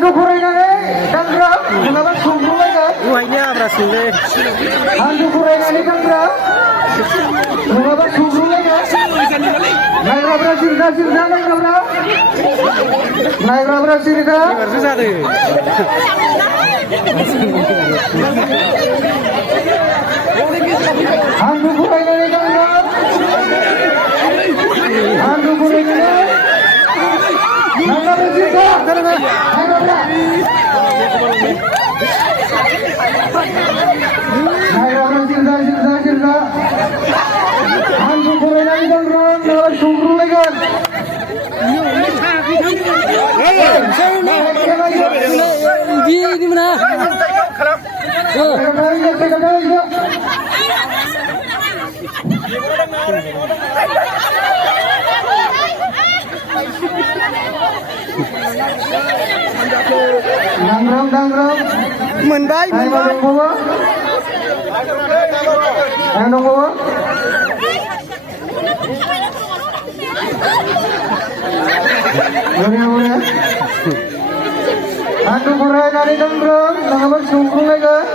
Handuk furaयनानै दांग्रा नङाबा संग्रुलायगोन Wahnya berasile. handuk furaयनानै दांग्रा नङाबा संग्रुलायगोन नायग्राफ्रा सिरिथा सिरिथा नायग्राफ्रा सिरिथा Baru satu. handuk furaयनानै दांग्रा handuk furaयनानै नायग्राफ्रा सिरिथा नायग्राफ्रा सिरिथा handuk furaयनानै दांग्रा नङाबा संग्रुलायगोन Ini mana? Dangrom. Menbai, menbai. Handuk furaयनानै dangrom नङाबा संग्रुलायगोन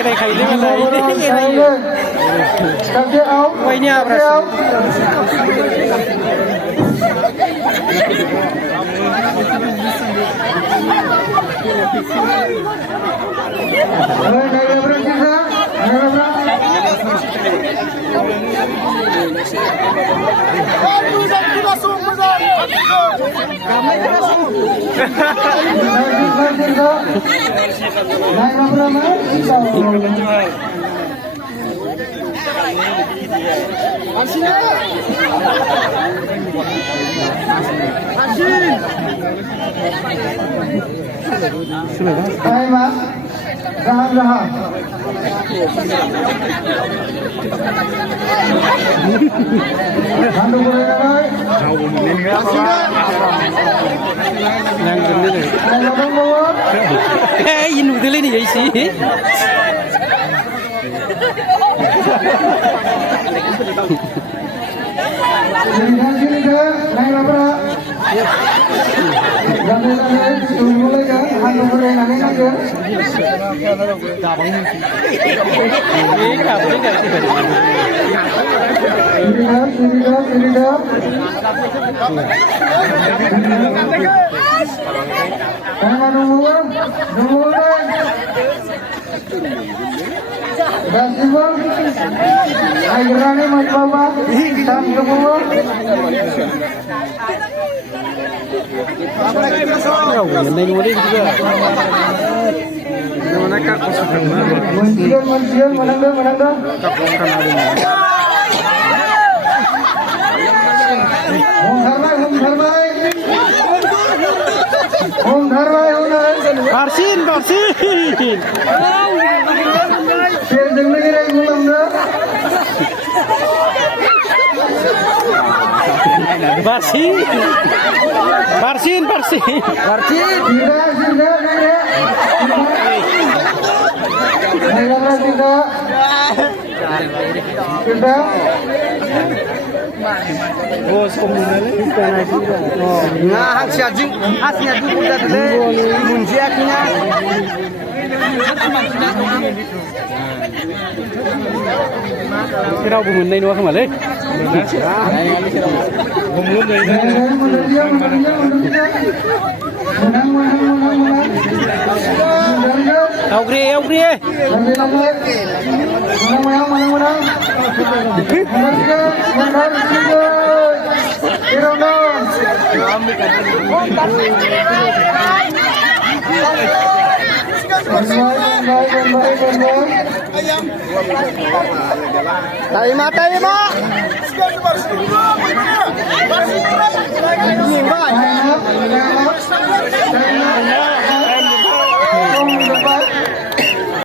Ini kayak ini mana? Kasih out. Wahnya berasile. Hai mas, tahan. Handuk furaयनानै Yang gede. Ini udah ini ya sih. Sini naयग्राफ्रा जानाय संग्रुलायगोन handuk furaयनानै नांगोन सिरिथा गासिबो नायग्रानि मोनबाबा दांजोबो Menai ini juga. Mana kak kosong मोनसिगोन मोनांदों हमथारबाय Barsin. सेरजोंनो गेलेगुलांदो Barsin. Bos nah hasilnya udah deh munjiaknya kira bumun nai nuah kemana? Augri. Taima.